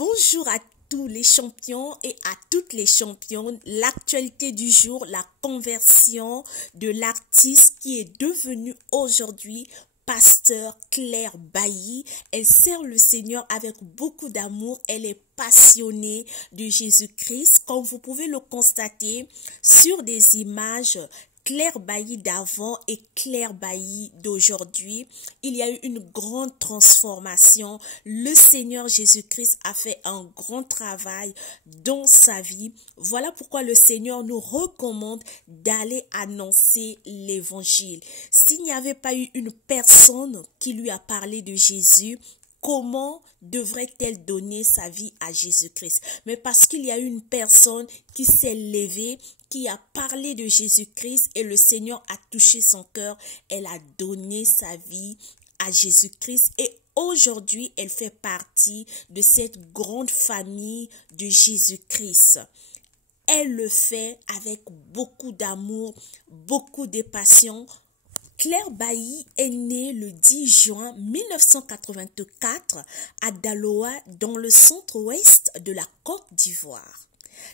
Bonjour à tous les champions et à toutes les championnes. L'actualité du jour, la conversion de l'artiste qui est devenu aujourd'hui pasteur Claire Bailly. Elle sert le Seigneur avec beaucoup d'amour. Elle est passionnée de Jésus-Christ. Comme vous pouvez le constater sur des images, Claire Bailly d'avant et Claire Bailly d'aujourd'hui, il y a eu une grande transformation. Le Seigneur Jésus-Christ a fait un grand travail dans sa vie. Voilà pourquoi le Seigneur nous recommande d'aller annoncer l'évangile. S'il n'y avait pas eu une personne qui lui a parlé de Jésus, comment devrait-elle donner sa vie à Jésus-Christ? Mais parce qu'il y a eu une personne qui s'est levée, qui a parlé de Jésus-Christ et le Seigneur a touché son cœur, elle a donné sa vie à Jésus-Christ et aujourd'hui, elle fait partie de cette grande famille de Jésus-Christ. Elle le fait avec beaucoup d'amour, beaucoup de passion. Claire Bailly est née le 10 juin 1984 à Daloa, dans le centre-ouest de la Côte d'Ivoire.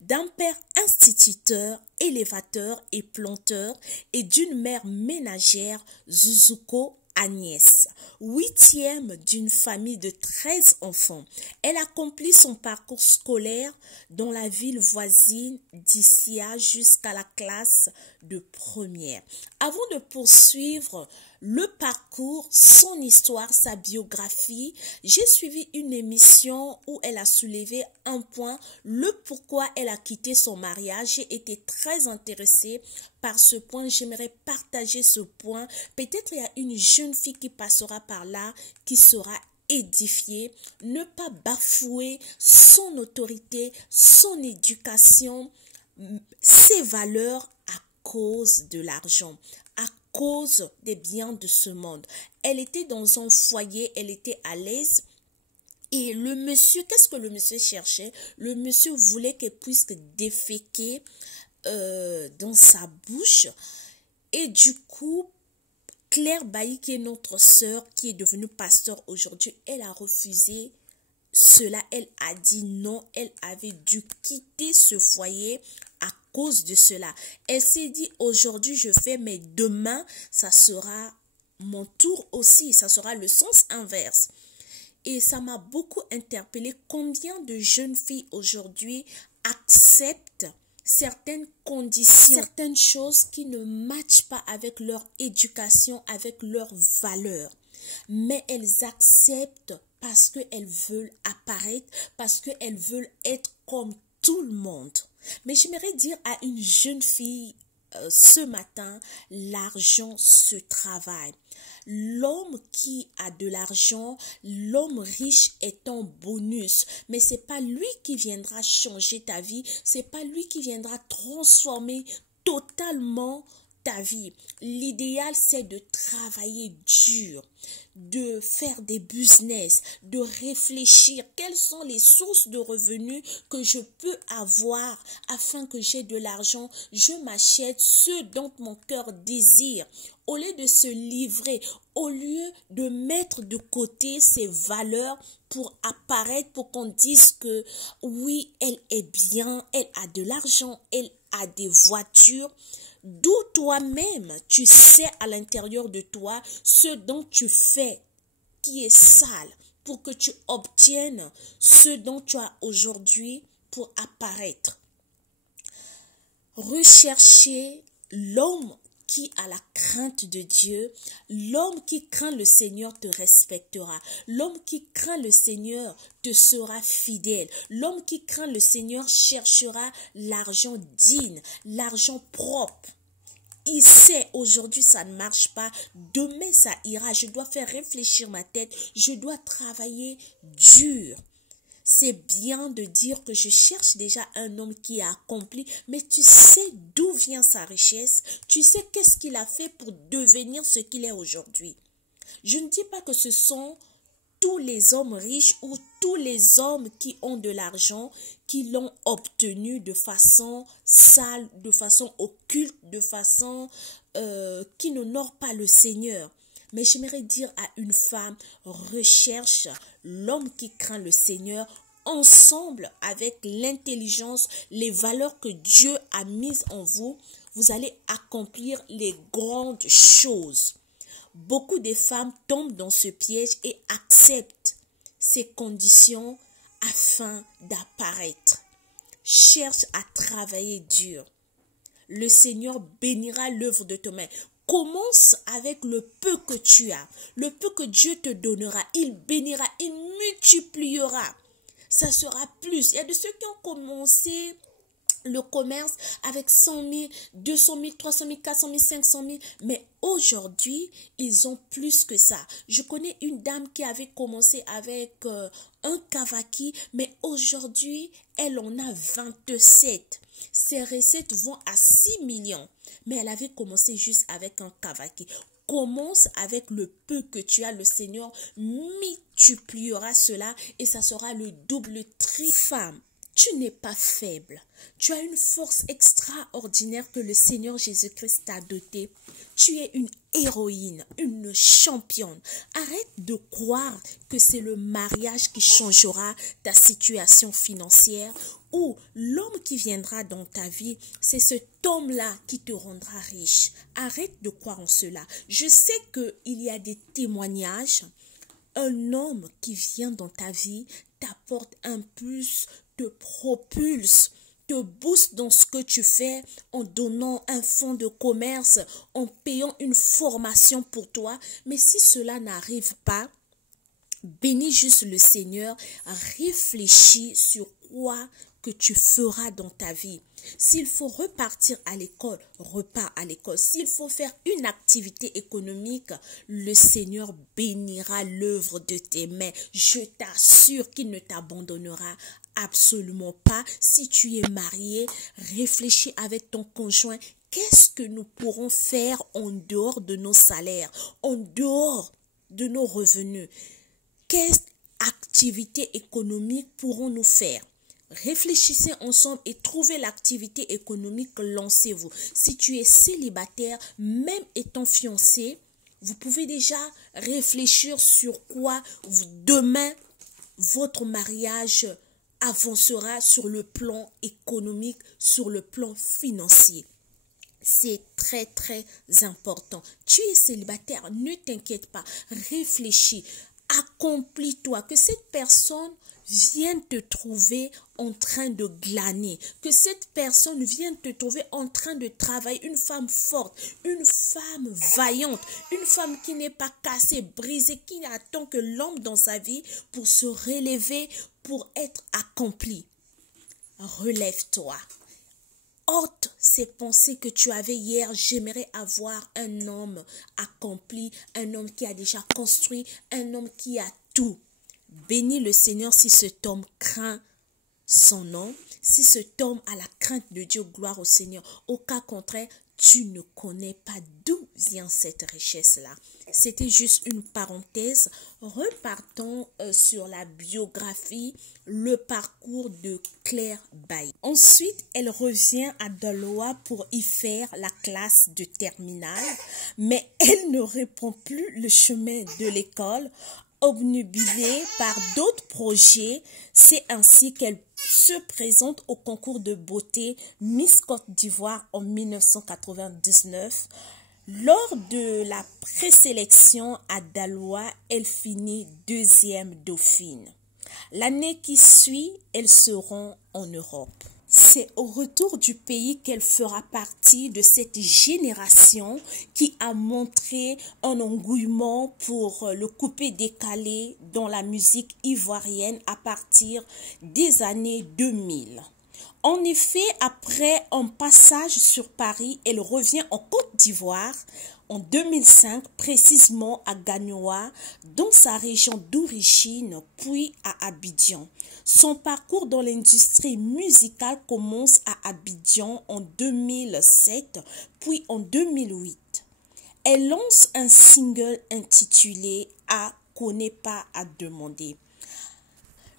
D'un père instituteur, élévateur et planteur et d'une mère ménagère, Zuzuko Agnès, huitième d'une famille de 13 enfants. Elle accomplit son parcours scolaire dans la ville voisine d'Issia jusqu'à la classe de première. Avant de poursuivre le parcours, son histoire, sa biographie, j'ai suivi une émission où elle a soulevé un point, le pourquoi elle a quitté son mariage. J'ai été très intéressée par ce point. J'aimerais partager ce point. Peut-être il y a une jeune fille qui passera par là, qui sera édifiée. Ne pas bafouer son autorité, son éducation, ses valeurs à cause de l'argent, à cause des biens de ce monde. Elle était dans un foyer, elle était à l'aise. Et le monsieur, qu'est-ce que le monsieur cherchait? Le monsieur voulait qu'elle puisse déféquer dans sa bouche. Et du coup, Claire Bailly, qui est notre sœur, qui est devenue pasteur aujourd'hui, elle a refusé cela. Elle a dit non, elle avait dû quitter ce foyer à cause de cela. Elle s'est dit aujourd'hui je fais, mais demain ça sera mon tour aussi, ça sera le sens inverse. Et ça m'a beaucoup interpellée. Combien de jeunes filles aujourd'hui acceptent certaines conditions, certaines choses qui ne matchent pas avec leur éducation, avec leurs valeurs. Mais elles acceptent parce qu'elles veulent apparaître, parce qu'elles veulent être comme tout le monde. Mais j'aimerais dire à une jeune fille ce matin, l'argent se travaille. L'homme qui a de l'argent, l'homme riche est un bonus, mais c'est pas lui qui viendra changer ta vie, c'est pas lui qui viendra transformer totalement ta vie. L'idéal, c'est de travailler dur, de faire des business, de réfléchir quelles sont les sources de revenus que je peux avoir afin que j'ai de l'argent. Je m'achète ce dont mon cœur désire. Au lieu de se livrer, au lieu de mettre de côté ses valeurs pour apparaître, pour qu'on dise que oui, elle est bien, elle a de l'argent, elle a des voitures, d'où toi-même, tu sais à l'intérieur de toi ce dont tu fais qui est sale pour que tu obtiennes ce dont tu as aujourd'hui pour apparaître. Recherchez l'homme qui a la crainte de Dieu. L'homme qui craint le Seigneur te respectera. L'homme qui craint le Seigneur te sera fidèle. L'homme qui craint le Seigneur cherchera l'argent digne, l'argent propre. Il sait aujourd'hui ça ne marche pas, demain ça ira. Je dois faire réfléchir ma tête, je dois travailler dur. C'est bien de dire que je cherche déjà un homme qui a accompli, mais tu sais d'où vient sa richesse, tu sais qu'est-ce qu'il a fait pour devenir ce qu'il est aujourd'hui. Je ne dis pas que ce sont tous les hommes riches ou tous les hommes qui ont de l'argent qui l'ont obtenu de façon sale, de façon occulte, de façon qui n'honore pas le Seigneur. Mais j'aimerais dire à une femme, recherche l'homme qui craint le Seigneur, ensemble avec l'intelligence, les valeurs que Dieu a mises en vous, vous allez accomplir les grandes choses. Beaucoup de femmes tombent dans ce piège et acceptent ces conditions afin d'apparaître. Cherche à travailler dur. Le Seigneur bénira l'œuvre de tes mains. Commence avec le peu que tu as, le peu que Dieu te donnera. Il bénira, il multipliera. Ça sera plus. Il y a de ceux qui ont commencé le commerce avec 100 000, 200 000, 300 000, 400 000, 500 000. Mais aujourd'hui, ils ont plus que ça. Je connais une dame qui avait commencé avec un cavaki, mais aujourd'hui, elle en a 27. Ses recettes vont à 6 millions. Mais elle avait commencé juste avec un cavaki. Commence avec le peu que tu as. Le Seigneur multipliera cela et ça sera le double tri. Femme, tu n'es pas faible. Tu as une force extraordinaire que le Seigneur Jésus-Christ t'a dotée. Tu es une héroïne, une championne. Arrête de croire que c'est le mariage qui changera ta situation financière ou l'homme qui viendra dans ta vie, c'est cet homme-là qui te rendra riche. Arrête de croire en cela. Je sais qu'il y a des témoignages. Un homme qui vient dans ta vie t'apporte un plus, te propulse, te booste dans ce que tu fais en donnant un fonds de commerce, en payant une formation pour toi. Mais si cela n'arrive pas, bénis juste le Seigneur, réfléchis sur quoi que tu feras dans ta vie. S'il faut repartir à l'école, repars à l'école. S'il faut faire une activité économique, le Seigneur bénira l'œuvre de tes mains. Je t'assure qu'il ne t'abandonnera absolument pas. Si tu es marié, réfléchis avec ton conjoint. Qu'est-ce que nous pourrons faire en dehors de nos salaires, en dehors de nos revenus? Quelle activité économique pourrons-nous faire? Réfléchissez ensemble et trouvez l'activité économique, lancez-vous. Si tu es célibataire, même étant fiancé, vous pouvez déjà réfléchir sur quoi demain votre mariage avancera sur le plan économique, sur le plan financier. C'est très très important. Tu es célibataire, ne t'inquiète pas, réfléchis, accomplis-toi, que cette personne vienne te trouver en train de glaner, que cette personne vienne te trouver en train de travailler, une femme forte, une femme vaillante, une femme qui n'est pas cassée, brisée, qui n'attend que l'homme dans sa vie pour se relever, pour être accomplie. Relève-toi. Ôte ces pensées que tu avais hier. J'aimerais avoir un homme accompli, un homme qui a déjà construit, un homme qui a tout. Bénis le Seigneur si cet homme craint son nom, si cet homme a la crainte de Dieu, gloire au Seigneur. Au cas contraire, tu ne connais pas d'où vient cette richesse-là. C'était juste une parenthèse. Repartons sur la biographie, le parcours de Claire Bailly. Ensuite, elle revient à Daloa pour y faire la classe de terminale, mais elle ne reprend plus le chemin de l'école. Obnubilée par d'autres projets, c'est ainsi qu'elle se présente au concours de beauté Miss Côte d'Ivoire en 1999. Lors de la présélection à Daloa, elle finit deuxième dauphine. L'année qui suit, elle se rend en Europe. C'est au retour du pays qu'elle fera partie de cette génération qui a montré un engouement pour le coupé-décalé dans la musique ivoirienne à partir des années 2000. En effet, après un passage sur Paris, elle revient en Côte d'Ivoire en 2005, précisément à Gagnoa, dans sa région d'origine, puis à Abidjan. Son parcours dans l'industrie musicale commence à Abidjan en 2007, puis en 2008. Elle lance un single intitulé « À connaît pas à demander ».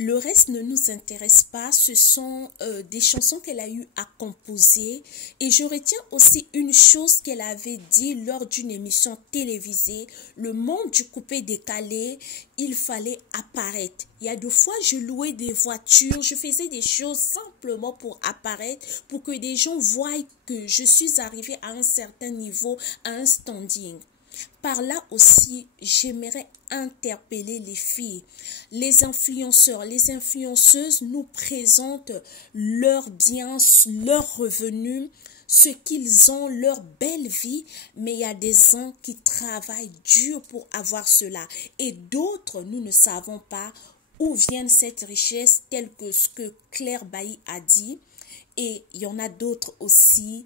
Le reste ne nous intéresse pas, ce sont des chansons qu'elle a eu à composer. Et je retiens aussi une chose qu'elle avait dit lors d'une émission télévisée, le monde du coupé-décalé, il fallait apparaître. Il y a 2 fois, je louais des voitures, je faisais des choses simplement pour apparaître, pour que des gens voient que je suis arrivée à un certain niveau, à un standing. Par là aussi, j'aimerais interpeller les filles. Les influenceurs, les influenceuses nous présentent leurs biens, leurs revenus, ce qu'ils ont, leur belle vie, mais il y a des gens qui travaillent dur pour avoir cela. Et d'autres, nous ne savons pas où viennent cette richesse, telle que ce que Claire Bailly a dit. Et il y en a d'autres aussi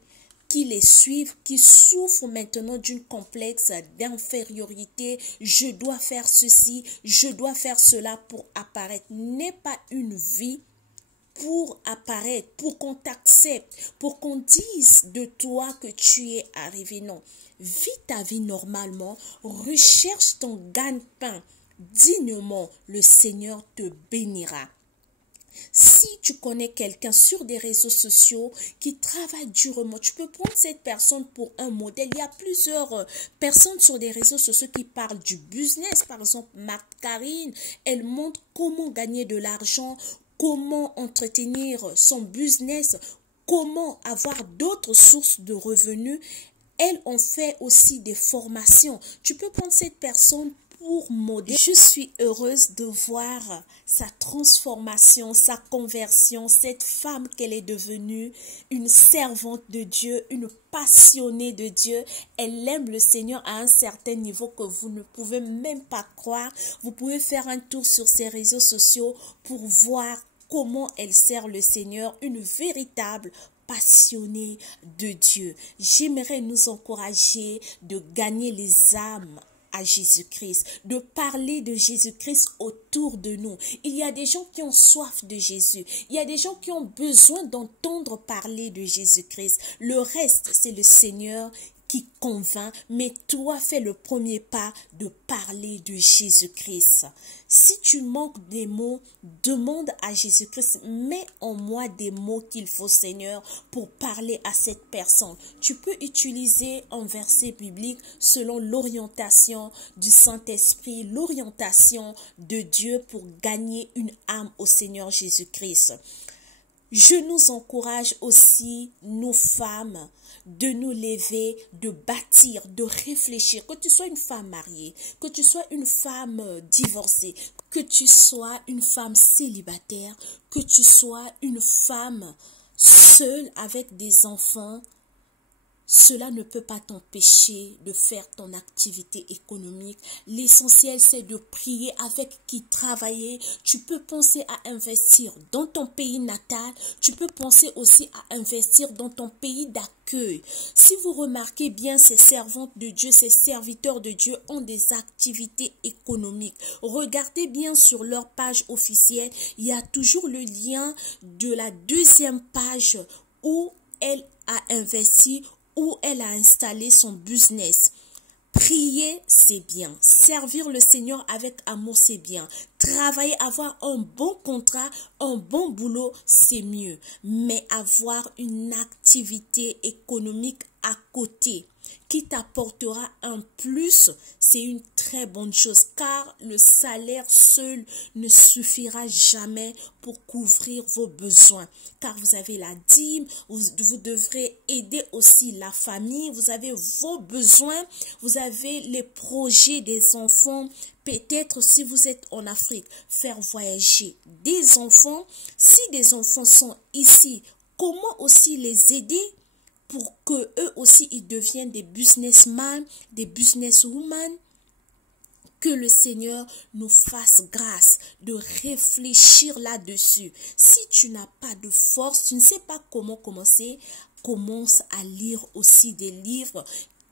qui les suivent, qui souffrent maintenant d'une complexe d'infériorité. Je dois faire ceci, je dois faire cela pour apparaître. N'est pas une vie pour apparaître, pour qu'on t'accepte, pour qu'on dise de toi que tu es arrivé. Non, vis ta vie normalement, recherche ton gagne-pain dignement, le Seigneur te bénira. Si tu connais quelqu'un sur des réseaux sociaux qui travaille durement, tu peux prendre cette personne pour un modèle. Il y a plusieurs personnes sur des réseaux sociaux qui parlent du business. Par exemple, Marthe Karine, elle montre comment gagner de l'argent, comment entretenir son business, comment avoir d'autres sources de revenus. Elles ont fait aussi des formations. Tu peux prendre cette personne pour modèle. Je suis heureuse de voir sa transformation, sa conversion, cette femme qu'elle est devenue, une servante de Dieu, une passionnée de Dieu. Elle aime le Seigneur à un certain niveau que vous ne pouvez même pas croire. Vous pouvez faire un tour sur ses réseaux sociaux pour voir comment elle sert le Seigneur, une véritable passionnée de Dieu. J'aimerais nous encourager de gagner les âmes à Jésus-Christ, de parler de Jésus-Christ autour de nous. Il y a des gens qui ont soif de Jésus. Il y a des gens qui ont besoin d'entendre parler de Jésus-Christ. Le reste, c'est le Seigneur qui convainc, mais toi fais le premier pas de parler de Jésus-Christ. Si tu manques des mots, demande à Jésus-Christ, mets en moi des mots qu'il faut, Seigneur, pour parler à cette personne. Tu peux utiliser un verset biblique selon l'orientation du Saint-Esprit, l'orientation de Dieu pour gagner une âme au Seigneur Jésus-Christ. Je nous encourage aussi, nous femmes, de nous lever, de bâtir, de réfléchir. Que tu sois une femme mariée, que tu sois une femme divorcée, que tu sois une femme célibataire, que tu sois une femme seule avec des enfants, cela ne peut pas t'empêcher de faire ton activité économique. L'essentiel, c'est de prier avec qui travailler. Tu peux penser à investir dans ton pays natal. Tu peux penser aussi à investir dans ton pays d'accueil. Si vous remarquez bien, ces servantes de Dieu, ces serviteurs de Dieu ont des activités économiques. Regardez bien sur leur page officielle. Il y a toujours le lien de la 2e page où elle a investi, où elle a installé son business. Prier, c'est bien. Servir le Seigneur avec amour, c'est bien. Travailler, avoir un bon contrat, un bon boulot, c'est mieux. Mais avoir une activité économique à côté qui t'apportera un plus, c'est une très bonne chose, car le salaire seul ne suffira jamais pour couvrir vos besoins, car vous avez la dîme, vous devrez aider aussi la famille, vous avez vos besoins, vous avez les projets des enfants. Peut-être si vous êtes en Afrique, faire voyager des enfants. Si des enfants sont ici, comment aussi les aider pour que eux aussi ils deviennent des businessmen, des businesswomen? Que le Seigneur nous fasse grâce de réfléchir là-dessus. Si tu n'as pas de force, tu ne sais pas comment commencer, commence à lire aussi des livres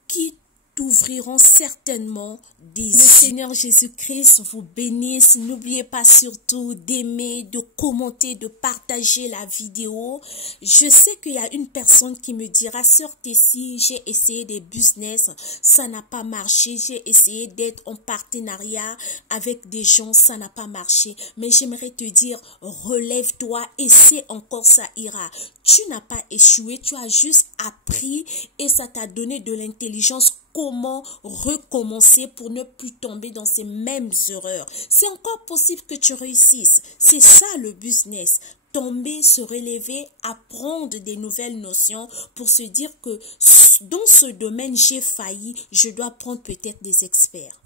qui t'ouvriront certainement des yeux. Le Seigneur Jésus-Christ vous bénisse. N'oubliez pas surtout d'aimer, de commenter, de partager la vidéo. Je sais qu'il y a une personne qui me dira, sœur Tessie, j'ai essayé des business, ça n'a pas marché. J'ai essayé d'être en partenariat avec des gens, ça n'a pas marché. Mais j'aimerais te dire, relève-toi, essaie encore, ça ira. Tu n'as pas échoué, tu as juste appris et ça t'a donné de l'intelligence comment recommencer pour ne plus tomber dans ces mêmes erreurs. C'est encore possible que tu réussisses. C'est ça le business. Tomber, se relever, apprendre des nouvelles notions pour se dire que dans ce domaine, j'ai failli, je dois prendre peut-être des experts.